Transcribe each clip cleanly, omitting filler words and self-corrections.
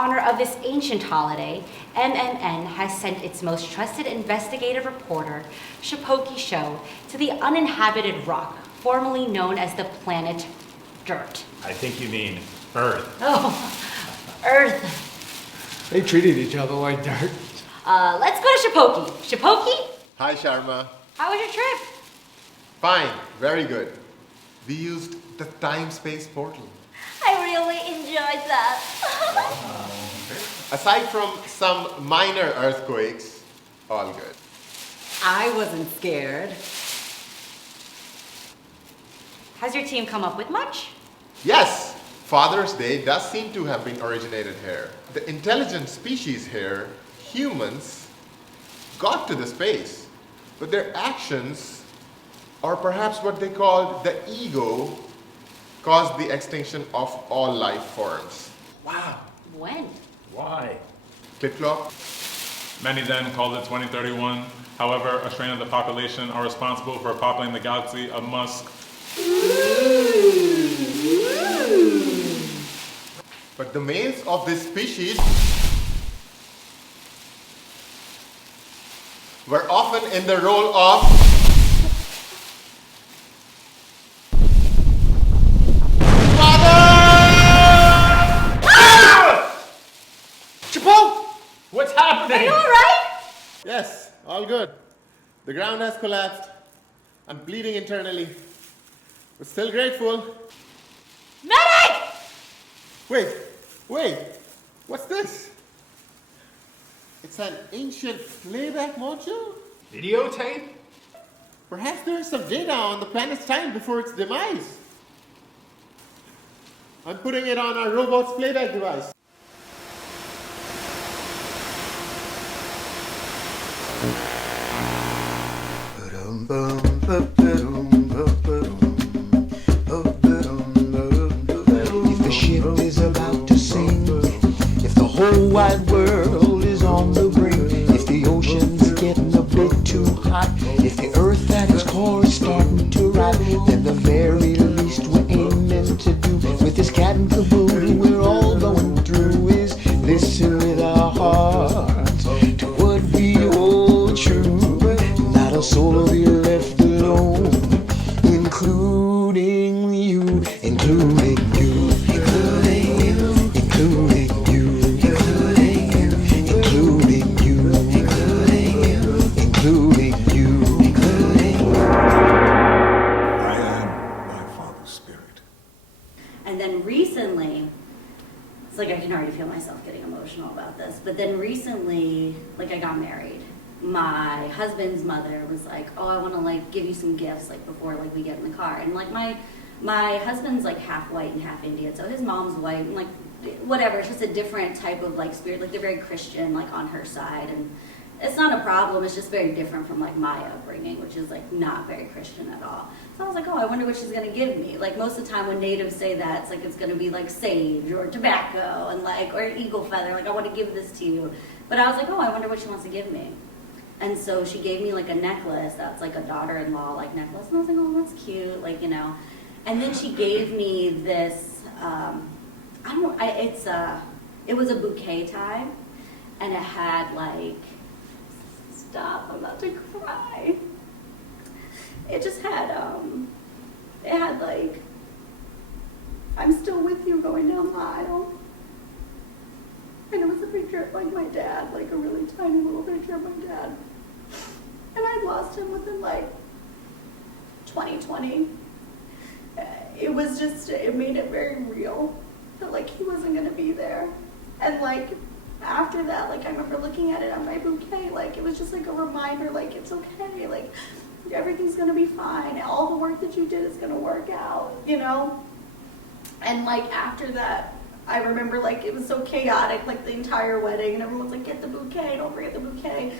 honor of this ancient holiday, MMN has sent its most trusted investigative reporter, Shapoki Show, to the uninhabited rock, formerly known as the planet Dirt. I think you mean Earth. Oh, Earth. They treated each other like dirt. Let's go to Shapoki. Shapoki, Hi, Sharma. how was your trip? Fine, very good. We used the time-space portal. I really enjoyed that. Aside from some minor earthquakes, all good. I wasn't scared. Has your team come up with much? Yes, Father's Day does seem to have been originated here. The intelligent species here, humans, got to the space, but their actions, or perhaps what they called the ego, caused the extinction of all life forms. Wow. When? Why? Clip-clop? Many then called it 2031. However, a strain of the population are responsible for populating the galaxy of Musk. But the males of this species were often in the role of What's happening? Are you alright? Yes, all good. The ground has collapsed. I'm bleeding internally. But still grateful. Medic! Wait. What's this? It's an ancient playback module? Videotape? Perhaps there is some data on the planet's time before its demise. I'm putting it on our robot's playback device. If the ship is about to sink, if the whole wide world is on the brink, if the ocean's getting a bit too hot, if the earth at its core is starting to rot, then the very least we're aiming to do with this cat and caboodle we're all going through is listen with our hearts to what we hold true. Not a soul will be left alone, including you, including you, including you, including you, including you, including you, including you, including you, including you. I am my father's spirit. And then recently, it's like I can already feel myself getting emotional about this, but then recently, like I got married. My husband's mother was like, oh, I want to like give you some gifts like before like we get in the car. And like my husband's like half white and half Indian, so his mom's white and like whatever, it's just a different type of like spirit, like they're very Christian like on her side, and it's not a problem, it's just very different from like my upbringing, which is like not very Christian at all. So I was like, oh, I wonder what she's gonna give me. Like most of the time when natives say that, it's like it's gonna be like sage or tobacco and like, or eagle feather, like I want to give this to you. But I was like, oh, I wonder what she wants to give me. And so she gave me like a necklace that's like a daughter-in-law like necklace, and I was like, oh, that's cute, like, you know. And then she gave me this, it was a bouquet tie, and it had like, stop, I'm about to cry. It just had, it had like, I'm still with you going down the aisle. And it was a picture of like my dad, like a really tiny little picture of my dad. And I lost him within like 2020. It was just, it made it very real that like he wasn't gonna be there. And like after that, like I remember looking at it on my bouquet, like it was just like a reminder, like it's okay, like everything's gonna be fine. All the work that you did is gonna work out, you know? And like after that, I remember like it was so chaotic, like the entire wedding, and everyone's like, get the bouquet, don't forget the bouquet.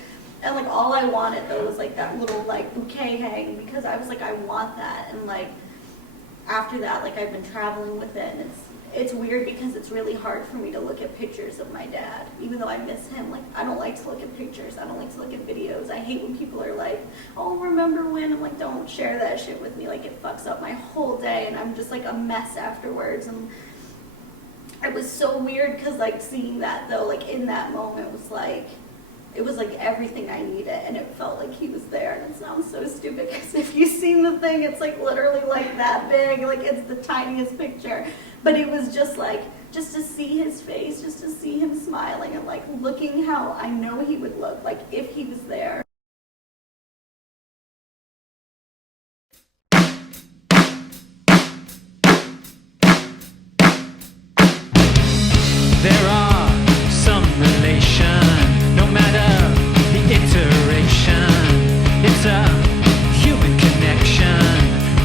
And like all I wanted though was like that little like bouquet hang, because I was like, I want that. And like after that, like I've been traveling with it, and it's weird because it's really hard for me to look at pictures of my dad, even though I miss him. Like I don't like to look at pictures, I don't like to look at videos. I hate when people are like, oh, remember when? I'm like, don't share that shit with me, like it fucks up my whole day and I'm just like a mess afterwards. And it was so weird because like seeing that though, like in that moment was like, it was like everything I needed, and it felt like he was there. And it sounds so stupid because if you've seen the thing, it's like literally like that big, like it's the tiniest picture. But it was just like, just to see his face, just to see him smiling and like looking how I know he would look like if he was there. There are some relation, no matter the iteration. It's a human connection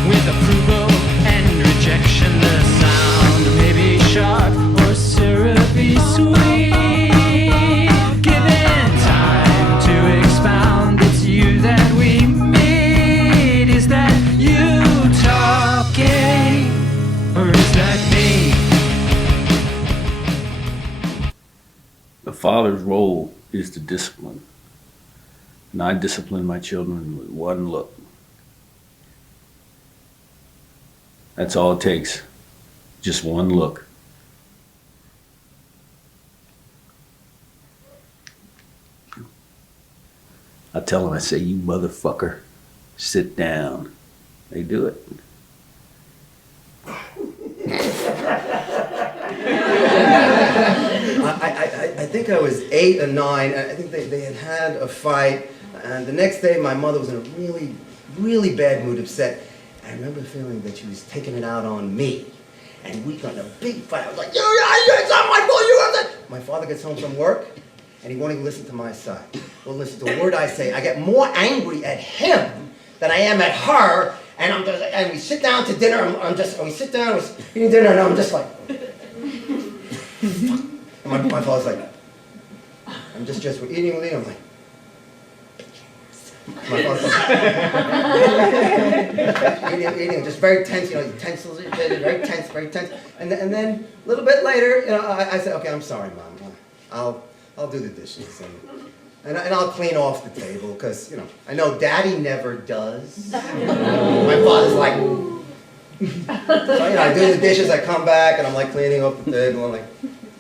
with approval and rejection. The sound may be sharp or syrupy sweet. Given time to expound, it's you that we meet. Is that you talking, or is that me? The father's role is to discipline. And I discipline my children with one look. That's all it takes. Just one look. I tell them, I say, you motherfucker, sit down. They do it. I think I was 8 or 9. I think they had a fight. And the next day, my mother was in a really, really bad mood, upset. I remember feeling that she was taking it out on me. And we got in a big fight. I was like, it's not my fault, you have that. My father gets home from work, and he won't even listen to my side. Well, listen to a word I say. I get more angry at him than I am at her. And we sit down to dinner. We sit down, we're eating dinner, and I'm just like. And my father's like, we're eating, I'm like, my father's like, eating, just very tense, utensils, very tense. And then a little bit later, I said, okay, I'm sorry, Mom. I'll do the dishes. And I'll clean off the table, because, I know Daddy never does. My father's like, so, I do the dishes, I come back, and I'm like cleaning up the table, I'm like,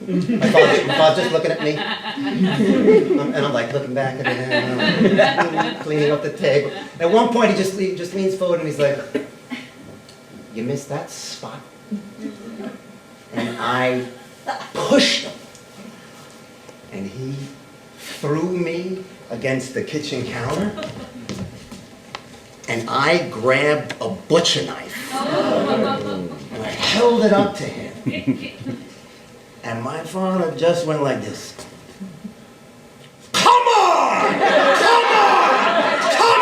my father's just looking at me, and I'm like looking back at him, and I'm cleaning up the table. At one point, he just leans forward and he's like, "You missed that spot," and I pushed him, and he threw me against the kitchen counter, and I grabbed a butcher knife, and I held it up to him. And my father just went like this. Come on! Come on! Come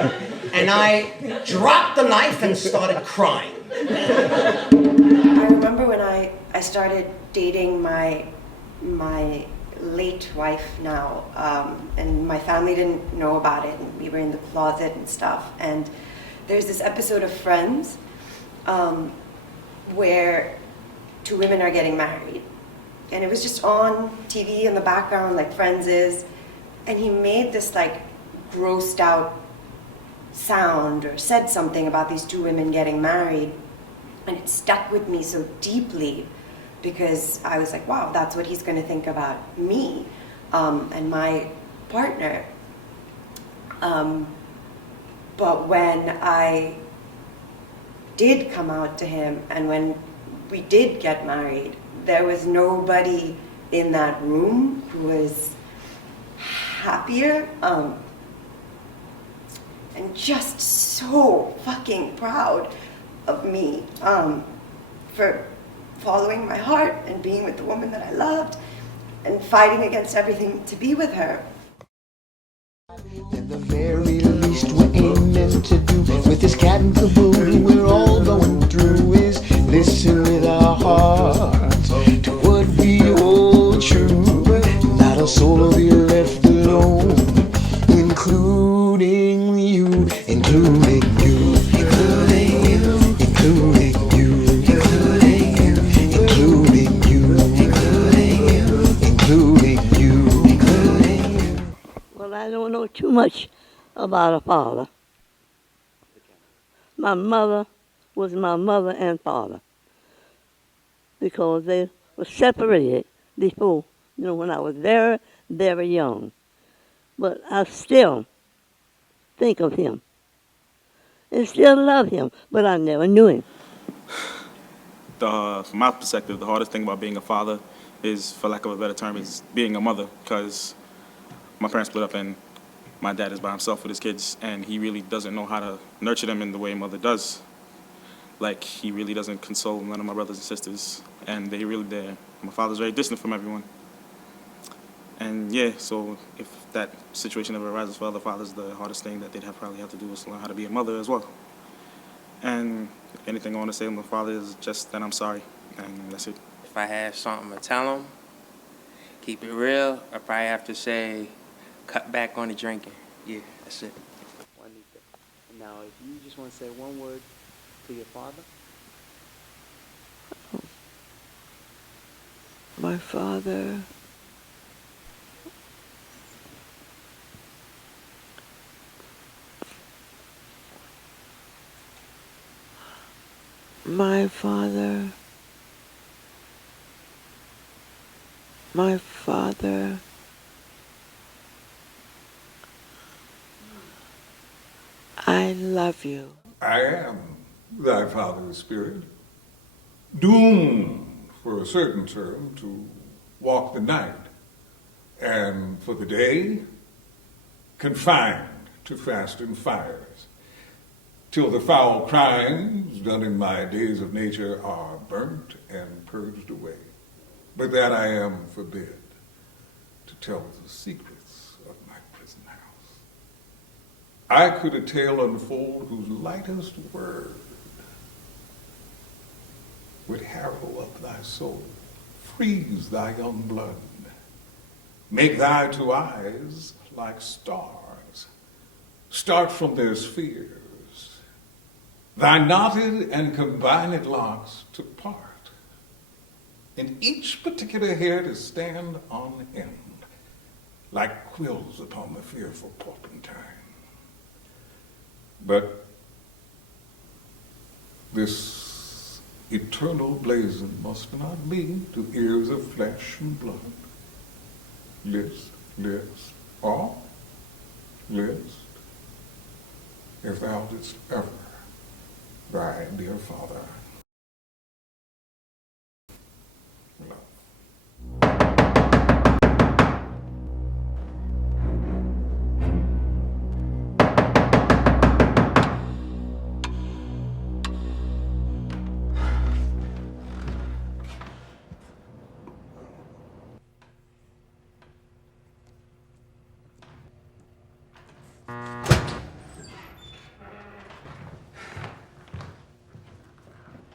on! And I dropped the knife and started crying. I remember when I started dating my late wife now, and my family didn't know about it, and we were in the closet and stuff. And there's this episode of Friends where 2 women are getting married, and it was just on TV in the background like Friends is, and he made this like grossed out sound or said something about these 2 women getting married, and it stuck with me so deeply. Because I was like, wow, that's what he's going to think about me and my partner. But when I did come out to him and when we did get married, there was nobody in that room who was happier and just so fucking proud of me for following my heart and being with the woman that I loved and fighting against everything to be with her. At the very least we're aiming to do with this cat and caboodle we're all going through is listen with our hearts to what we hold true. Not a soul will be left alone, including you, including you, including you, including you. Well, I don't know too much about a father, my mother was my mother and father because they were separated before, when I was very, very young. But I still think of him and still love him, but I never knew him. From my perspective, the hardest thing about being a father is, for lack of a better term, is being a mother, because my parents split up and my dad is by himself with his kids, and he really doesn't know how to nurture them in the way a mother does. Like, he really doesn't console none of my brothers and sisters, and my father's very distant from everyone. And yeah, so if that situation ever arises for other fathers, the hardest thing that they'd probably have to do is learn how to be a mother as well. And if anything I want to say to my father is just that I'm sorry, and that's it. If I had something to tell him, keep it real, I probably have to say, cut back on the drinking. Yeah, that's it. Now, if you just want to say one word to your father. My father. My father. My father. I love you. I am thy father's spirit, doomed for a certain term to walk the night, and for the day, confined to fast and fires, till the foul crimes done in my days of nature are burnt and purged away. But that I am forbid to tell the secrets of my prison house. I could a tale unfold whose lightest word would harrow up thy soul, freeze thy young blood, make thy two eyes like stars, start from their spheres, thy knotted and combined locks to part, and each particular hair to stand on end, like quills upon the fearful porpentine. But this eternal blazon must not be to ears of flesh and blood. List, if thou didst ever, thy dear father, love.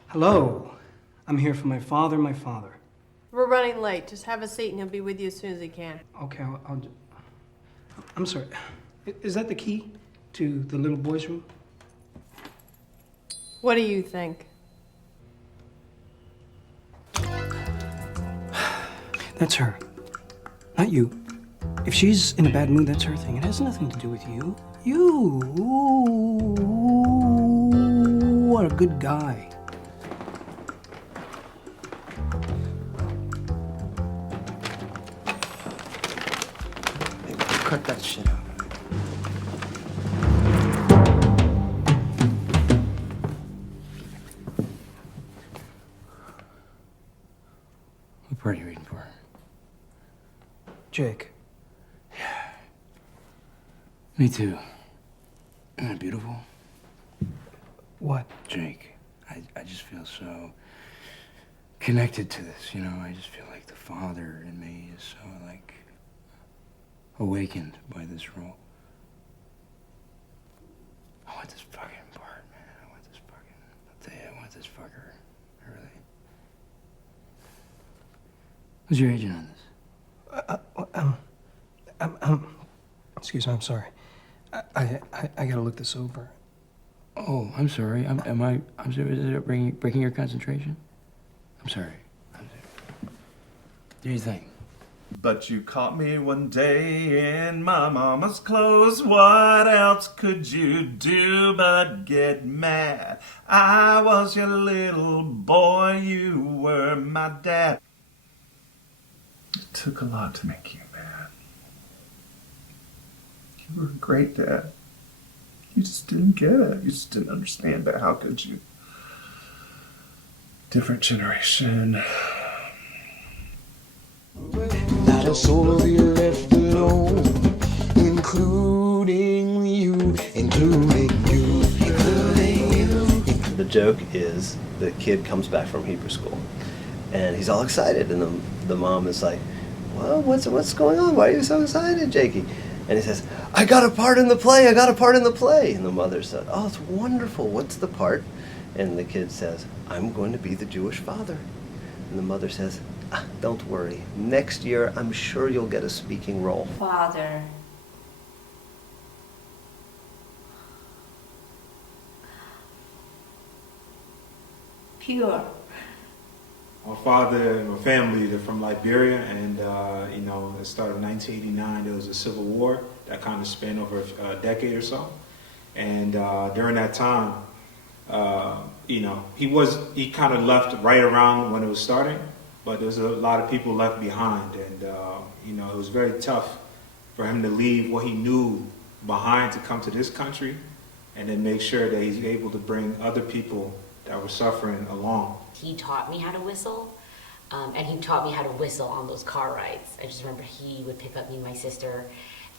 Hello. I'm here for my father. We're running late. Just have a seat and he'll be with you as soon as he can. Okay, I'm sorry. Is that the key to the little boy's room? What do you think? That's her. Not you. If she's in a bad mood, that's her thing. It has nothing to do with you. You are a good guy. Cut that shit out. What part are you reading for? Jake. Me too. Isn't that beautiful? What? Jake. I just feel so connected to this, I just feel like the father in me is so, awakened by this role. I want this fucking part, man. I'll tell you, I want this fucker. I really. Who's your agent on this? Excuse me, I'm sorry. I gotta look this over. Oh, I'm sorry. I'm sorry. Is it breaking your concentration? I'm sorry. Do your thing. But you caught me one day in my mama's clothes. What else could you do but get mad? I was your little boy, you were my dad. It took a lot to make you mad. You were a great dad. You just didn't get it. You just didn't understand, but how could you? Different generation. Not a soul will be left alone, including you, including you, including you. The joke is the kid comes back from Hebrew school, and he's all excited, and the mom is like, "Well, what's going on? Why are you so excited, Jakey?" And he says, "I got a part in the play. I got a part in the play." And the mother said, "Oh, it's wonderful. What's the part?" And the kid says, "I'm going to be the Jewish father." And the mother says, "Don't worry. Next year, I'm sure you'll get a speaking role." Father. Pure. My father and my family, they're from Liberia, and you know, the start of 1989, there was a civil war that kind of spanned over a decade or so. And during that time, you know, he kind of left right around when it was starting, but there was a lot of people left behind, and you know, it was very tough for him to leave what he knew behind to come to this country, and then make sure that he's able to bring other people that were suffering along. He taught me how to whistle, and he taught me how to whistle on those car rides. I just remember he would pick up me and my sister,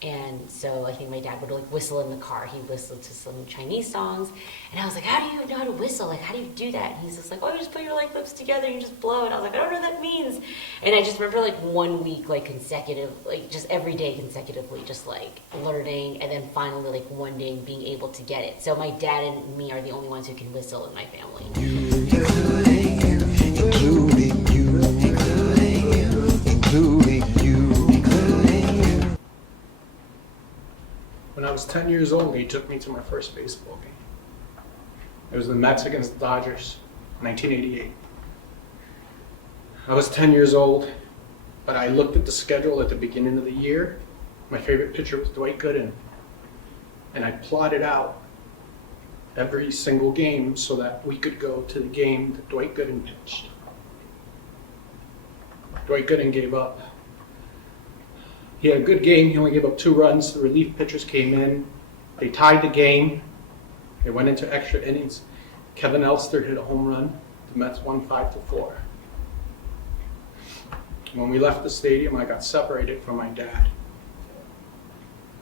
and so I think my dad would like whistle in the car. He whistled to some Chinese songs, and I was like, "How do you know how to whistle? Like, how do you do that?" And he's just like, "Oh, you just put your like lips together and you just blow." And I was like, "I don't know what that means." And I just remember like 1 week, like consecutive, like just every day consecutively, just like learning, and then finally like one day being able to get it. So my dad and me are the only ones who can whistle in my family. Including you, including you, including you, including you. When I was 10 years old, they took me to my first baseball game. It was the Mets against the Dodgers, 1988. I was 10 years old, but I looked at the schedule at the beginning of the year. My favorite pitcher was Dwight Gooden, and I plotted out every single game so that we could go to the game that Dwight Gooden pitched. Dwight Gooden gave up. He had a good game. He only gave up 2 runs. The relief pitchers came in. They tied the game. They went into extra innings. Kevin Elster hit a home run. The Mets won 5-4. When we left the stadium, I got separated from my dad.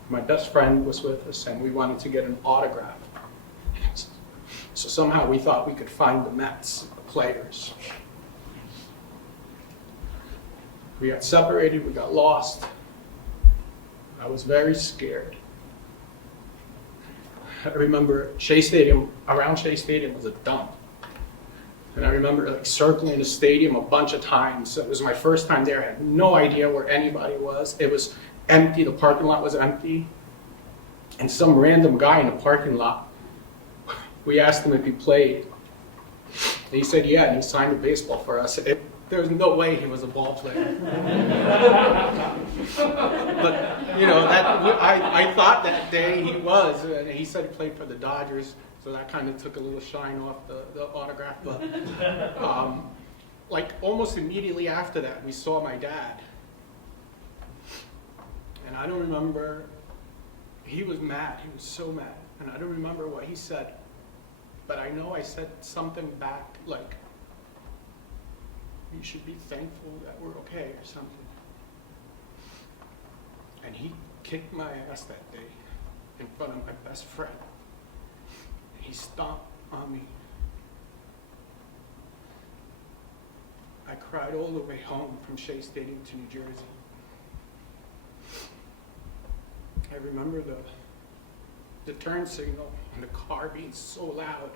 My best friend was with us, and we wanted to get an autograph. So somehow we thought we could find the Mets players. We got separated. We got lost. I was very scared. I remember Shea Stadium, around Shea Stadium was a dump. And I remember like circling the stadium a bunch of times. It was my first time there. I had no idea where anybody was. It was empty, the parking lot was empty. And some random guy in the parking lot, we asked him if he played. And he said, yeah, and he signed a baseball for us. There was no way he was a ball player. But, you know, I thought that day he was. And he said he played for the Dodgers, so that kind of took a little shine off the autograph. But like almost immediately after that, we saw my dad. And I don't remember, he was mad. He was so mad. And I don't remember what he said. But I know I said something back like, you should be thankful that we're okay or something. And he kicked my ass that day in front of my best friend. He stomped on me. I cried all the way home from Shea Stadium to New Jersey. I remember the turn signal in the car being so loud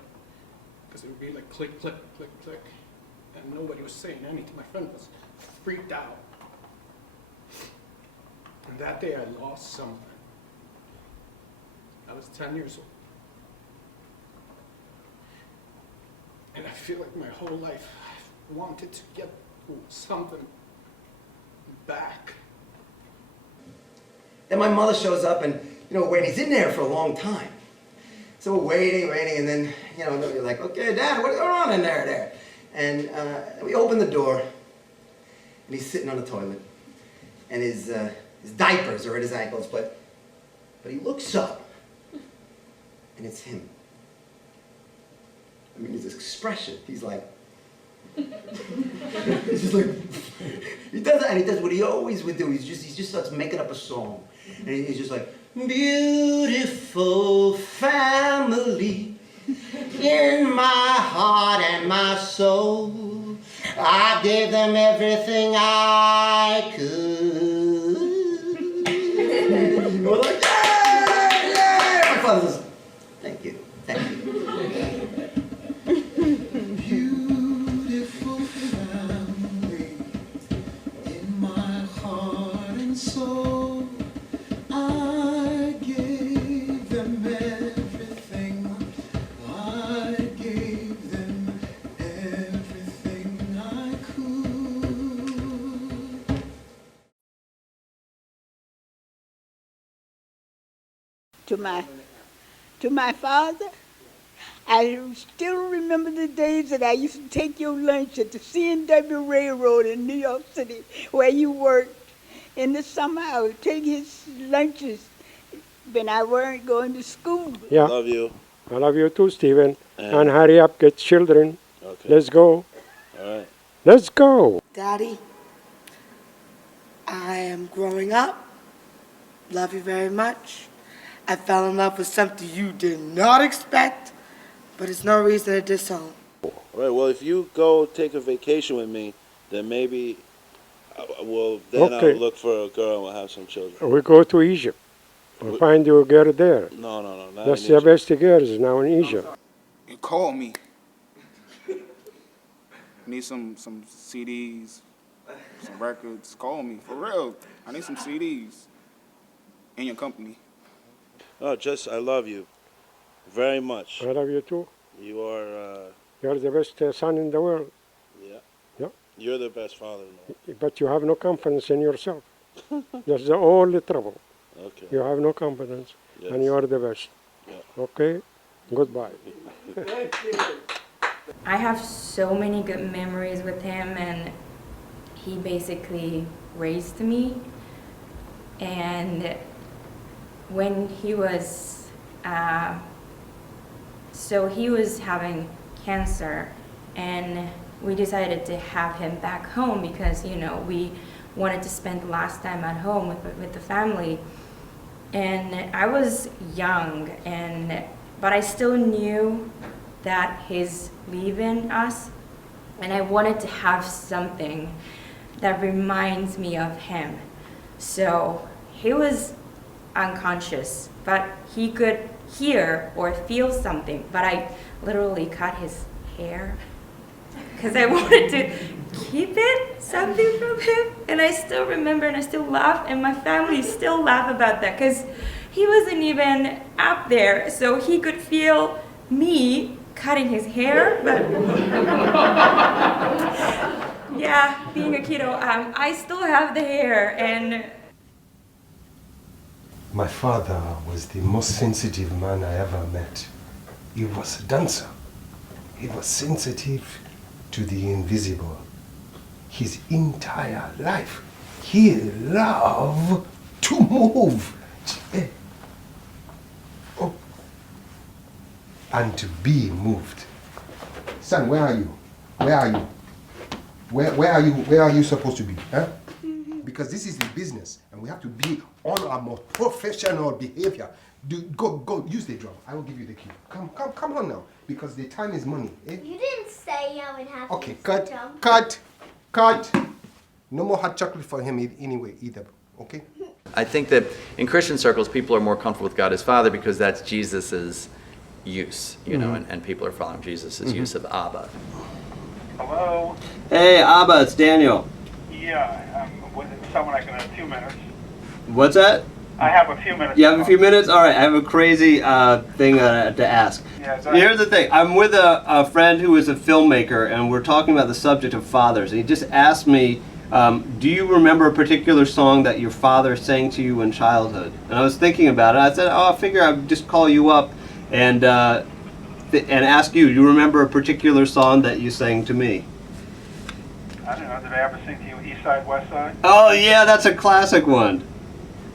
because it would be like click, click, click, click. And nobody was saying anything. My friend was freaked out. And that day I lost something. I was 10 years old. And I feel like my whole life I've wanted to get something back. Then my mother shows up and, he's in there for a long time. So we're waiting, and then, you're like, okay, Dad, what's going on in there? And we open the door, and he's sitting on the toilet, and his diapers are at his ankles, but he looks up, and it's him. I mean, his expression, he's like, he's just like, he does that, and he does what he always would do. He just starts making up a song, and he's just like, beautiful family in my heart and my soul. I gave them everything I could. We're like, yeah! My father says, thank you. Beautiful family in my heart and soul. I gave them everything. I gave them everything I could. To my father, I still remember the days that I used to take your lunch at the C&W Railroad in New York City, where you worked. In the summer, I would take his lunches when I weren't going to school. Yeah. Love you. I love you too, Stephen. And hurry up, get children. Okay. Let's go. All right. Let's go. Daddy, I am growing up. Love you very much. I fell in love with something you did not expect, but it's no reason to disown. All right. Well, if you go take a vacation with me, then maybe I'll look for a girl and we'll have some children. We go to Egypt. We'll find you a girl there. No. Not That's in the Egypt. best girls now in Egypt. You call me. Need some CDs, some records. Call me, for real. I need some CDs. In your company. Oh, I love you very much. I love you too. You are... You're the best son in the world. Yeah. Yeah. You're the best father. But you have no confidence in yourself. That's the only trouble. Okay. You have no confidence, and you are the best. Yeah. Okay? Goodbye. I have so many good memories with him, and he basically raised me. And when he was, he was having cancer, and we decided to have him back home because, we wanted to spend the last time at home with the family. And I was young, but I still knew that he's leaving us, and I wanted to have something that reminds me of him. So he was unconscious, but he could hear or feel something, but I literally cut his hair because I wanted to keep something from him. And I still remember, and I still laugh, and my family still laugh about that because he wasn't even up there, so he could feel me cutting his hair. But yeah, being a kiddo, I still have the hair. And my father was the most sensitive man I ever met. He was a dancer. He was sensitive to the invisible. His entire life, he loved to move. Oh. And to be moved. Son, where are you? Where are you? Where are you? Where are you supposed to be? Huh? Because this is the business, and we have to be on our more professional behavior. Go, use the drum. I will give you the key. Come on now, because the time is money. Eh? You didn't say I would have Okay, to cut. No more hot chocolate for him anyway, either. Okay? I think that in Christian circles, people are more comfortable with God as Father because that's Jesus's use, and people are following Jesus's use of Abba. Hello? Hey, Abba, it's Daniel. Yeah, with someone I can have 2 minutes. What's that? I have a few minutes. You have a few minutes? All right, I have a crazy thing to ask. Yeah, Here's the thing. I'm with a friend who is a filmmaker, and we're talking about the subject of fathers. And he just asked me Do you remember a particular song that your father sang to you in childhood? And I was thinking about it. I said, oh, I figure I'd just call you up and ask you, do you remember a particular song that you sang to me? I don't know, did I ever sing to you East Side, West Side? Oh, yeah, that's a classic one.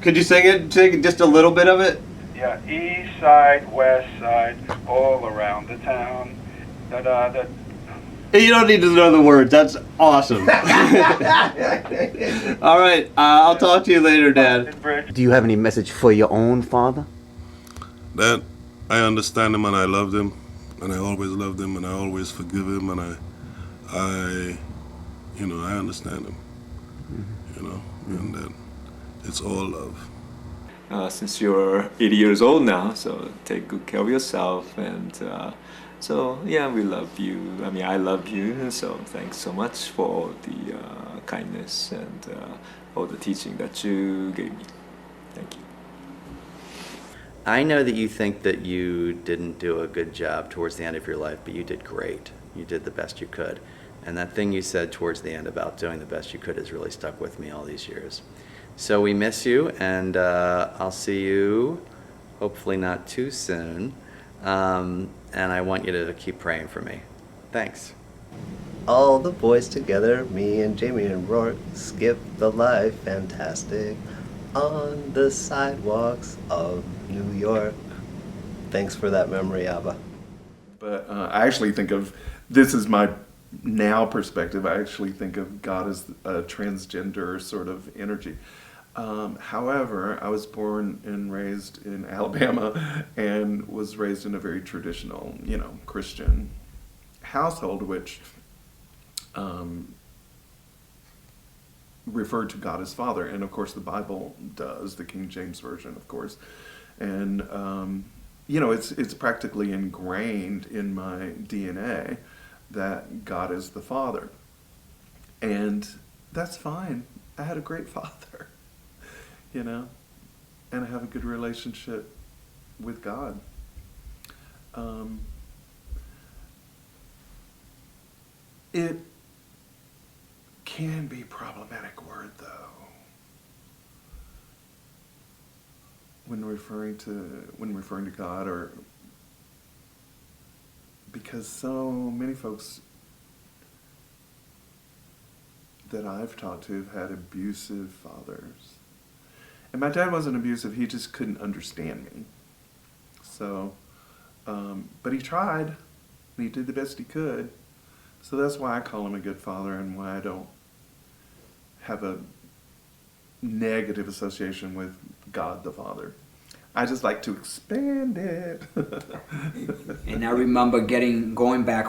Could you sing it, just a little bit of it? Yeah, East Side, West Side, all around the town. Da-da-da. You don't need to know the words. That's awesome. All right, I'll talk to you later, Dad. Do you have any message for your own father? That I understand him and I loved him, and I always loved him, and I always forgive him, and I understand him, and that it's all love. Since you're 80 years old now, so take good care of yourself, and so yeah, we love you. I mean, I love you, so thanks so much for all the kindness and all the teaching that you gave me. Thank you. I know that you think that you didn't do a good job towards the end of your life, but you did great. You did the best you could. And that thing you said towards the end about doing the best you could has really stuck with me all these years. So we miss you, and I'll see you hopefully not too soon. And I want you to keep praying for me. Thanks. All the boys together, me and Jamie and Rourke, skip the life fantastic on the sidewalks of New York. Thanks for that memory, Abba. But I actually think of, this is my now perspective, I actually think of God as a transgender sort of energy. However, I was born and raised in Alabama and was raised in a very traditional, Christian household, which referred to God as Father. And of course the Bible does, the King James Version, of course. And, it's practically ingrained in my DNA that God is the Father. And that's fine. I had a great father. And I have a good relationship with God. It can be a problematic word, though, when referring to God, or because so many folks that I've talked to have had abusive fathers. And my dad wasn't abusive, he just couldn't understand me. So, but he tried, and he did the best he could. So that's why I call him a good father, and why I don't have a negative association with God the Father. I just like to expand it. And I remember going back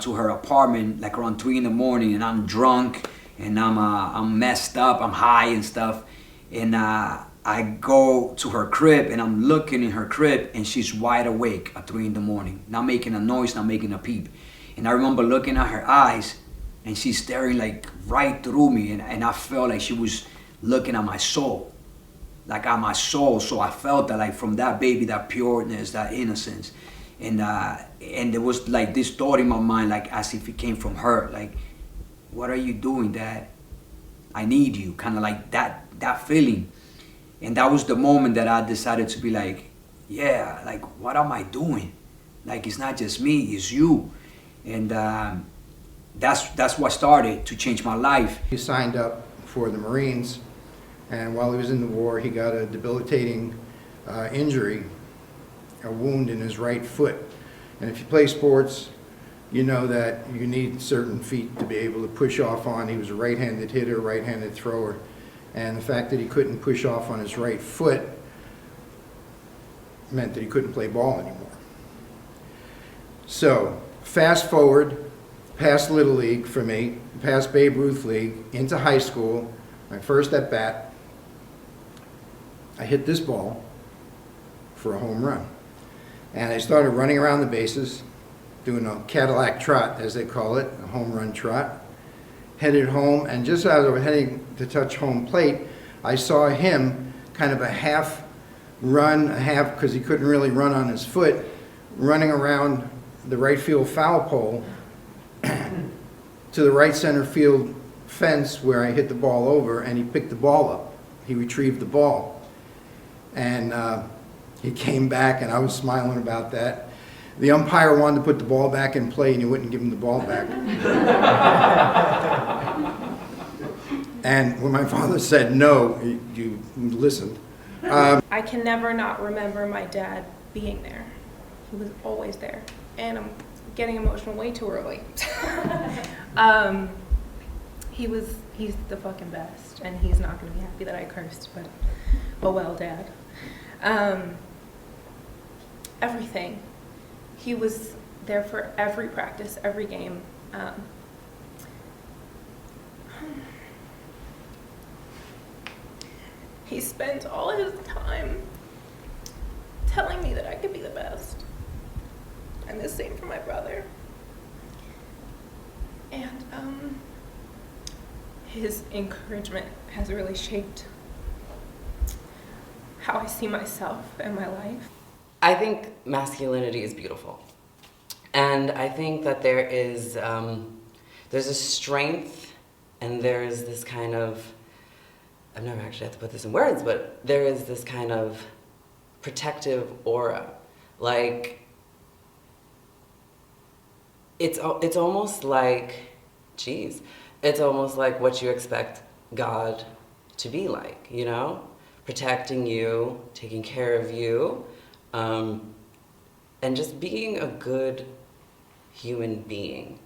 to her apartment like around 3 in the morning, and I'm drunk, and I'm messed up, I'm high and stuff. And I go to her crib, and I'm looking in her crib, and she's wide awake at 3 in the morning, not making a noise, not making a peep. And I remember looking at her eyes, and she's staring like right through me, and I felt like she was looking at my soul, like at my soul. So I felt that, like, from that baby, that pureness, that innocence, and there was like this thought in my mind, like as if it came from her, like, what are you doing, Dad? I need you, kind of like that feeling. And that was the moment that I decided to be like, yeah, like, what am I doing? Like, it's not just me, it's you. And that's what started to change my life. He signed up for the Marines, and while he was in the war, he got a debilitating injury, a wound in his right foot. And if you play sports, you know that you need certain feet to be able to push off on. He was a right-handed hitter, right-handed thrower. And the fact that he couldn't push off on his right foot meant that he couldn't play ball anymore. So, fast forward, past Little League for me, past Babe Ruth League, into high school, my first at bat, I hit this ball for a home run. And I started running around the bases, doing a Cadillac trot, as they call it, a home run trot. Headed home, and just as I was heading to touch home plate, I saw him kind of a half run, because he couldn't really run on his foot, running around the right field foul pole to the right center field fence where I hit the ball over, and he picked the ball up. He retrieved the ball. And he came back, and I was smiling about that. The umpire wanted to put the ball back in play, and he wouldn't give him the ball back. And when my father said no, you listened. I can never not remember my dad being there. He was always there. And I'm getting emotional way too early. He's the fucking best. And he's not going to be happy that I cursed, but oh well, Dad. Everything. He was there for every practice, every game. He spent all his time telling me that I could be the best. And the same for my brother. And his encouragement has really shaped how I see myself and my life. I think masculinity is beautiful. And I think that there is, there's a strength and there's this kind of, I've never actually had to put this in words, but there is this kind of protective aura. Like, it's almost like, geez, it's almost like what you expect God to be like, you know? Protecting you, taking care of you, and just being a good human being.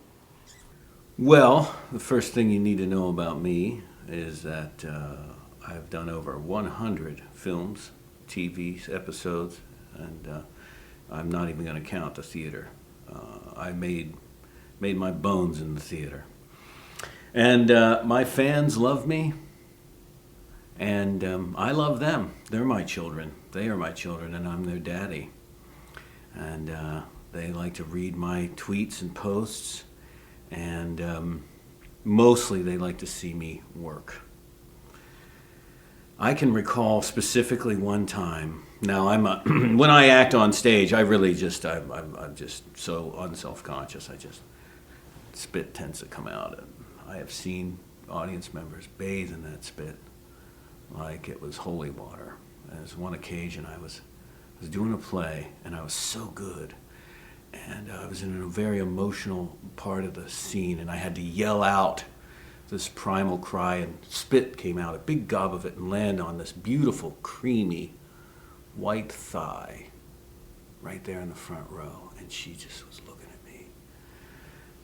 Well, the first thing you need to know about me is that I've done over 100 films, TV episodes, and I'm not even going to count the theater. I made my bones in the theater. And my fans love me, and I love them. They're my children. They are my children, and I'm their daddy. And they like to read my tweets and posts, and mostly they like to see me work. I can recall specifically one time. Now, when I act on stage, I really just, I'm just so unself-conscious. I just, spit tends to come out. And I have seen audience members bathe in that spit like it was holy water. There's one occasion I was doing a play, and I was so good. And I was in a very emotional part of the scene, and I had to yell out this primal cry, and spit came out, a big gob of it, and landed on this beautiful, creamy, white thigh right there in the front row. And she just was looking at me.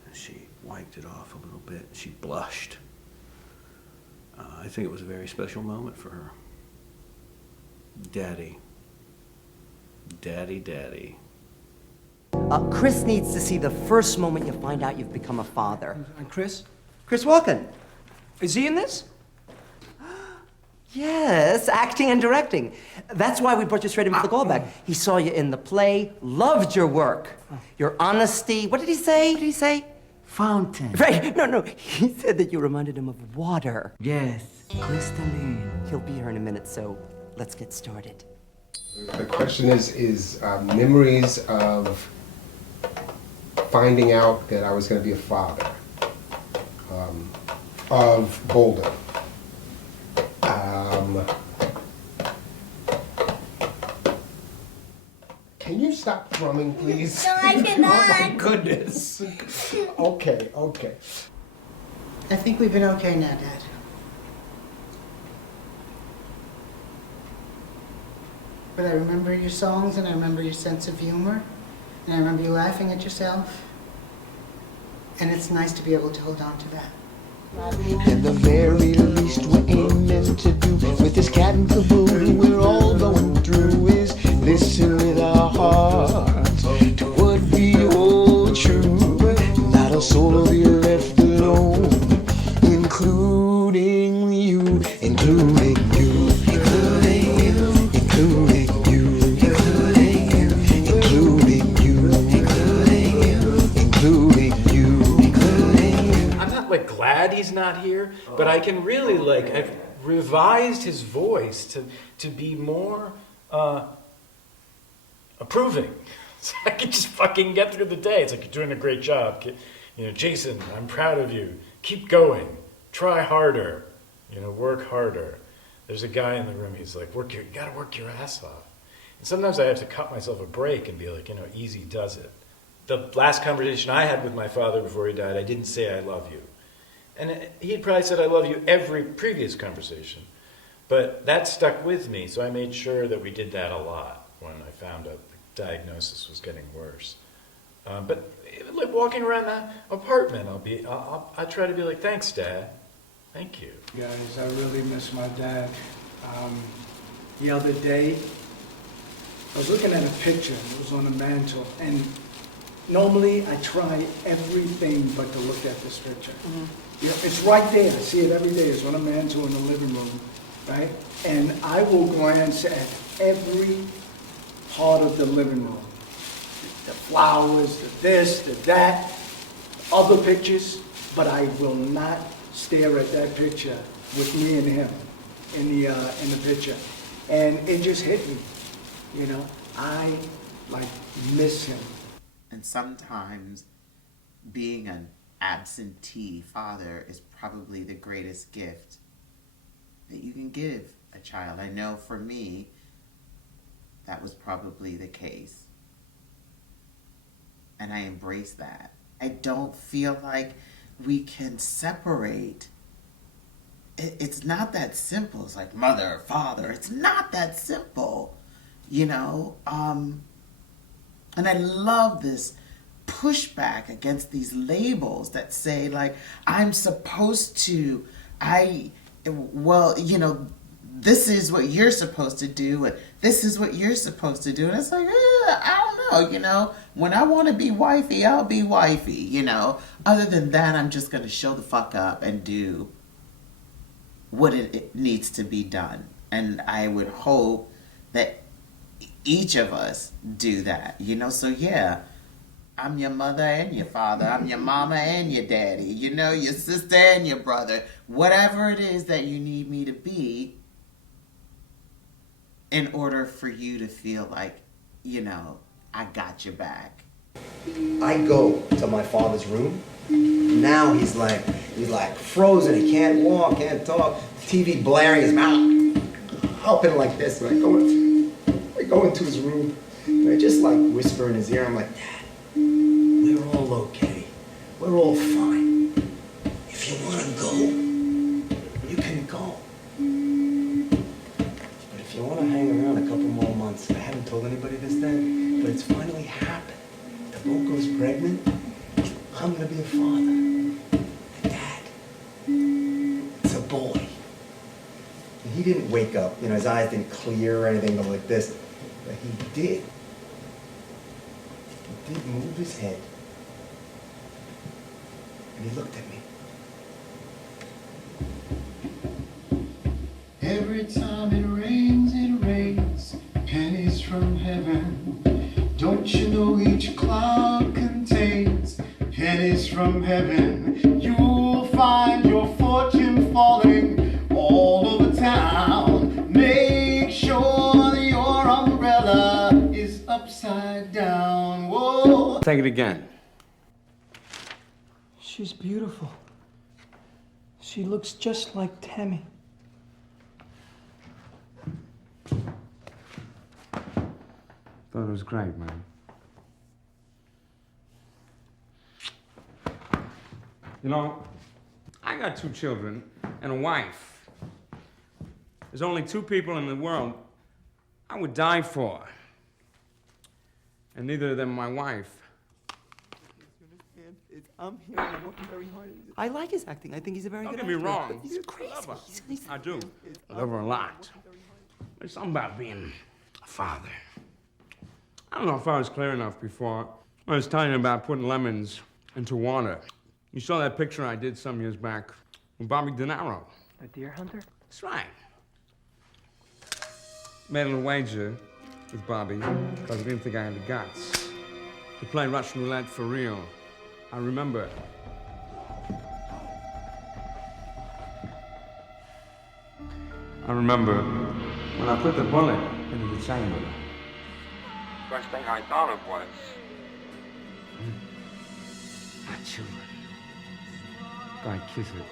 And she wiped it off a little bit, and she blushed. I think it was a very special moment for her. Daddy. Daddy, daddy. Chris needs to see the first moment you find out you've become a father. And Chris? Chris Walken. Is he in this? Yes, acting and directing. That's why we brought you straight in for the callback. He saw you in the play, loved your work, your honesty. What did he say? What did he say? Fountain. Right, no. He said that you reminded him of water. Yes, crystalline. He'll be here in a minute, so let's get started. The question is memories of finding out that I was going to be a father, of Boulder. Can you stop drumming, please? No, I cannot. Oh my goodness. Okay. I think we've been okay now, Dad. But I remember your songs, and I remember your sense of humor, and I remember you laughing at yourself. And it's nice to be able to hold on to that. At the very least, we're aiming to do with this cat and caboodle we're all going through is listen with our hearts to what we hold true. Not a soul will be left alone, including you, including you, including you, including you, including you, including you, including you, including you, including you. I'm not like glad he's not here, but I can really like I've revised his voice to be more approving. So I can just fucking get through the day. It's like, you're doing a great job. You know, Jason, I'm proud of you. Keep going. try harder, work harder. There's a guy in the room, he's like, you gotta work your ass off. And sometimes I have to cut myself a break and be like, easy does it. The last conversation I had with my father before he died, I didn't say I love you. And he'd probably said I love you every previous conversation. But that stuck with me, so I made sure that we did that a lot when I found out the diagnosis was getting worse. But like walking around that apartment, I try to be like, thanks, Dad. Thank you. Guys, I really miss my dad. The other day, I was looking at a picture. It was on the mantle, and normally I try everything but to look at this picture. Yeah, it's right there. I see it every day. It's on the mantle in the living room, right? And I will glance at every part of the living room. The flowers, the this, the that, other pictures, but I will not stare at that picture with me and him in the picture. And it just hit me, I miss him. And sometimes being an absentee father is probably the greatest gift that you can give a child. I know for me, that was probably the case. And I embrace that. I don't feel like we can separate. It's not that simple. It's like mother or father. It's not that simple, And I love this pushback against these labels that say, like, I'm supposed to, this is what you're supposed to do, and this is what you're supposed to do. And it's like, I don't know, when I want to be wifey, I'll be wifey, Other than that, I'm just going to show the fuck up and do what it needs to be done. And I would hope that each of us do that, So yeah, I'm your mother and your father. I'm your mama and your daddy, your sister and your brother. Whatever it is that you need me to be in order for you to feel like, I got your back. I go to my father's room. Now he's like frozen. He can't walk, can't talk. TV blaring, his mouth open like this. And I go into his room. And I just whisper in his ear. I'm like, Dad, we're all okay. We're all fine. If you want to go, you can go. But if you want to hang around a couple more months, I haven't told anybody this then, but it's finally happened. Boco's pregnant, I'm gonna be a father. A dad. It's a boy. And he didn't wake up, his eyes didn't clear or anything like this, but he did. He did move his head. And he looked at me. Every time it rains, pennies from heaven. Don't you know each cloud contains pennies from heaven? You'll find your fortune falling all over town. Make sure your umbrella is upside down. Whoa. Take it again. She's beautiful. She looks just like Tammy. Thought it was great, man. I got 2 children and a wife. There's only 2 people in the world I would die for. And neither of them my wife. I'm here and I'm working very hard. I like his acting. I think he's a very good actor. Don't get me wrong. He's crazy. I do. I love her a lot. There's something about being a father. I don't know if I was clear enough before. I was telling you about putting lemons into water. You saw that picture I did some years back with Bobby De Niro. A deer hunter? That's right. Made a little wager with Bobby because I didn't think I had the guts to play Russian roulette for real. I remember. I remember when I put the bullet into the chamber. First thing I thought of was my children. I kiss it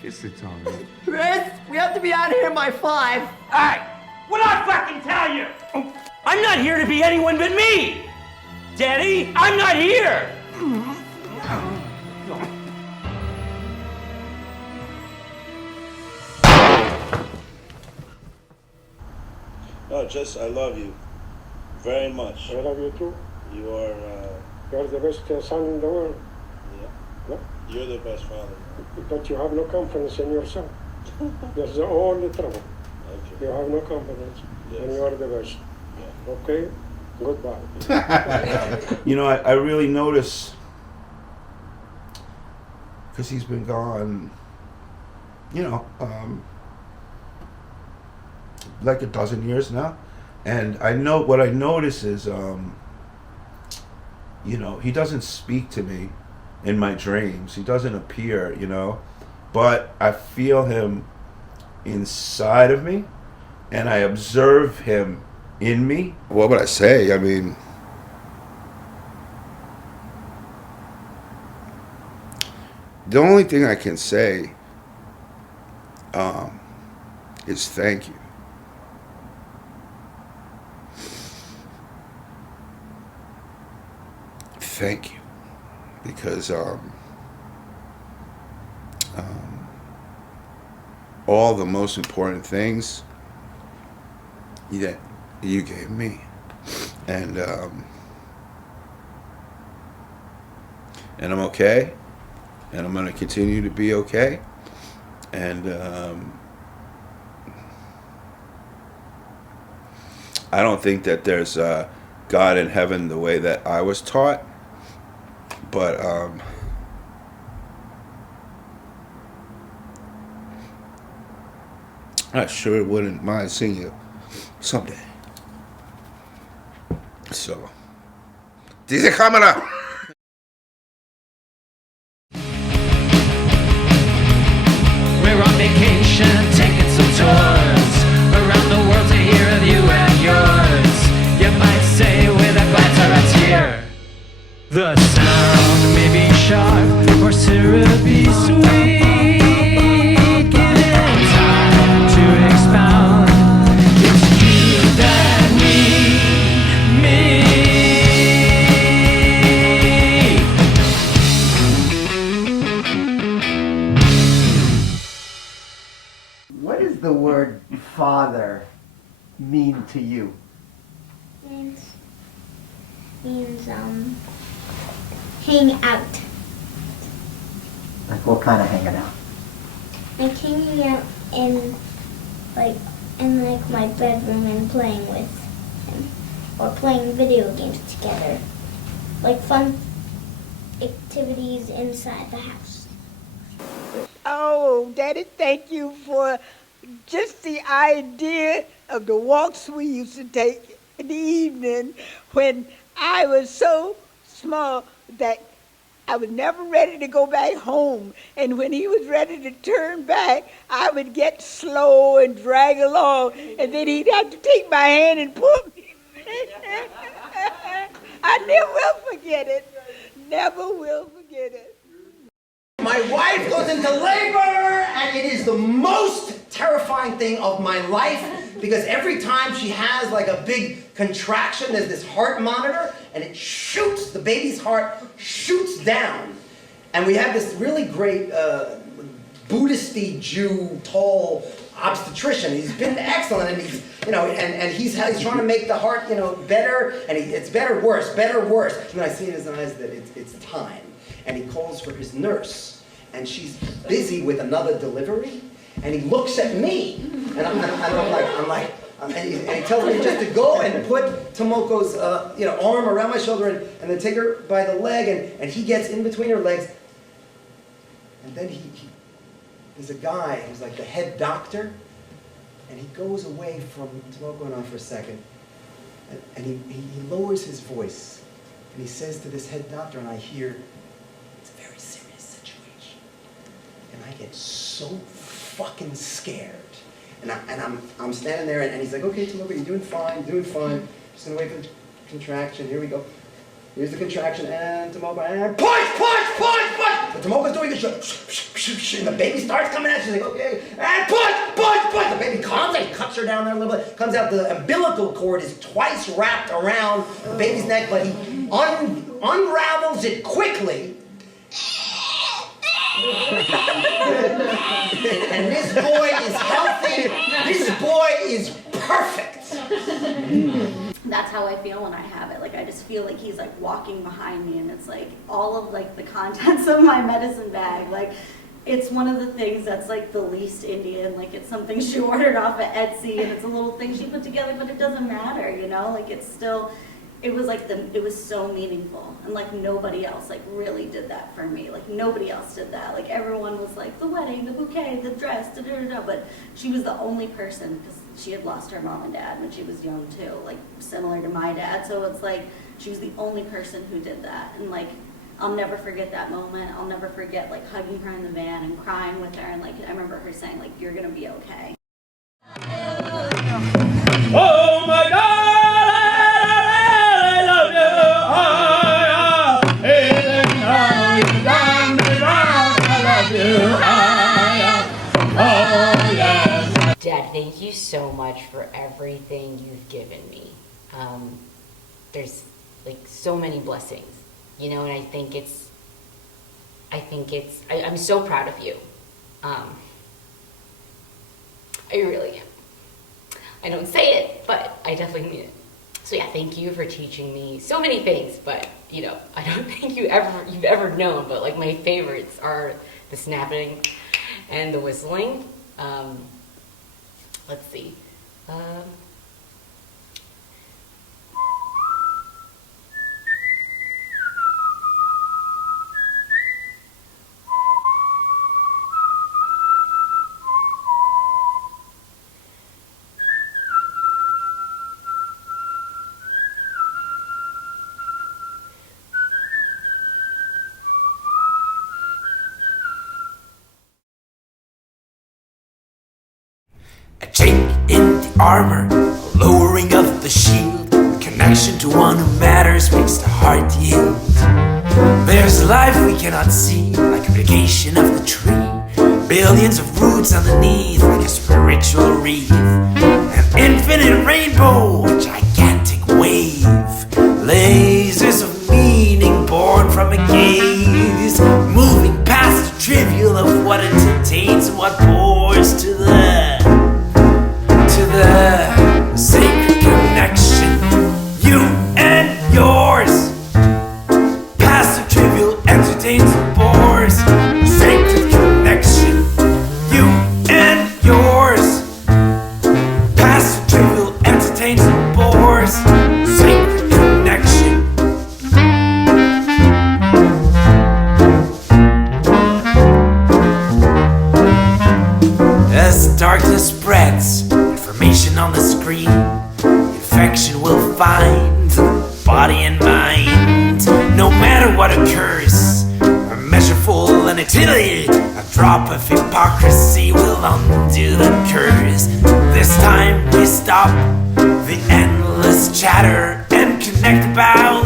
It's all right. Chris, we have to be out of here by 5. Hey, what I fucking tell you? I'm not here to be anyone but me! Daddy, I'm not here! No, just I love you very much. I love you too. You are. You are the best son in the world. Yeah. No? You're the best father. But you have no confidence in yourself. That's the only trouble. Okay. You have no confidence, and you are the best. Yeah. Okay? Goodbye. You know, I really notice, because he's been gone, you know, like a dozen years now. And I know what I notice is, you know, he doesn't speak to me in my dreams. He doesn't appear, you know, but I feel him inside of me, and I observe him in me. What would I say? I mean, the only thing I can say is thank you. Thank you, because all the most important things that you gave me, and I'm okay, and I'm going to continue to be okay, and I don't think that there's God in heaven the way that I was taught. But I sure wouldn't mind seeing you someday. So, dice cámara. We're on vacation, taking some tours around the world to hear of you and yours. You might say with a glance or a tear, the sound may be sharp or syrupy sweet. Given time to expound, it's you that need me. What does the word father mean to you? Means hang out. Like what kind of hanging out? Like hanging out in my bedroom and playing with him, or playing video games together, like fun activities inside the house. Oh, Daddy, thank you for just the idea of the walks we used to take in the evening when I was so small that I was never ready to go back home. And when he was ready to turn back, I would get slow and drag along, and then he'd have to take my hand and pull me. I never will forget it. Never will forget it. My wife goes into labor, and it is the most terrifying thing of my life, because every time she has like a big contraction, there's this heart monitor, and it shoots, the baby's heart shoots down. And we have this really great Buddhist-y Jew, tall obstetrician. He's been excellent, and he's, you know, and he's trying to make the heart, you know, better, and it's better, worse, better, worse. And I see in his eyes that it's time. And he calls for his nurse, and she's busy with another delivery, and he looks at me, and I'm like, and he tells me just to go and put Tomoko's arm around my shoulder, and then take her by the leg, and he gets in between her legs, and then there's a guy who's like the head doctor, and he goes away from Tomoko and I for a second, and he lowers his voice, and he says to this head doctor, and I hear, it's a very serious situation. And I get so fucking scared. And I'm standing there, and he's like, okay, Tomoko, you're doing fine, just gonna wait for the contraction, here we go. Here's the contraction, and Tomoko, and punch! The thermometer's doing this, and the baby starts coming out. She's like, okay, and push. The baby comes and cuts her down there a little bit. Comes out, the umbilical cord is twice wrapped around the baby's neck, but he unravels it quickly. And this boy is healthy. This boy is perfect. That's how I feel when I have it. Like, I just feel like he's like walking behind me, and it's like all of like the contents of my medicine bag. Like, it's one of the things that's like the least Indian. Like, it's something she ordered off of Etsy, and it's a little thing she put together, but it doesn't matter, you know? Like, it's still, it was like it was so meaningful, and like nobody else like really did that for me. Like, nobody else did that. Like, everyone was like the wedding, the bouquet, the dress, but she was the only person, because she had lost her mom and dad when she was young too, like similar to my dad. So it's like she was the only person who did that, and like I'll never forget that moment. I'll never forget like hugging her in the van and crying with her, and like I remember her saying like, "You're gonna be okay." Oh my God, I love you. Dad, thank you so much for everything you've given me. There's like so many blessings, you know, and I'm so proud of you. I really am. I don't say it, but I definitely mean it. So yeah, thank you for teaching me so many things, but you know, I don't think you've ever known, but like my favorites are the snapping and the whistling. Let's see. A chink in the armor, a lowering of the shield, a connection to one who matters makes the heart yield. There's life we cannot see, like a vacation of the tree, billions of roots underneath, like a spiritual reef, an infinite rainbow, a gigantic wave, lasers of meaning born from a gaze, moving past the trivial of what entertains and what bores to the sacred connection, you and yours. Past the trivial entertains and bores. Sacred connection, you and yours. Past the trivial entertains and bores. Sacred connection. As darkness spreads, information on the screen, infection will find the body and mind. No matter what occurs, a measureful and utility, a drop of hypocrisy will undo the curse. This time we stop the endless chatter and connect about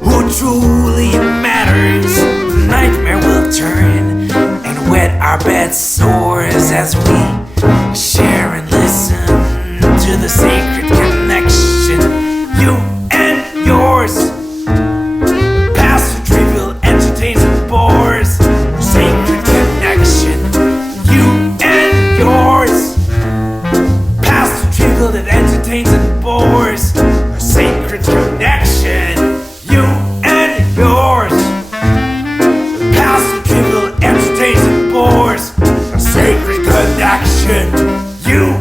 who truly matters. The nightmare will turn and wet our bed sores as we share and listen to the sacred connection, you and yours. Past the trivial entertains and bores. Sacred connection, you and yours. Past the trivial that entertains and bores. A sacred connection, you and yours. Past the trivial entertains and bores. A sacred connection, you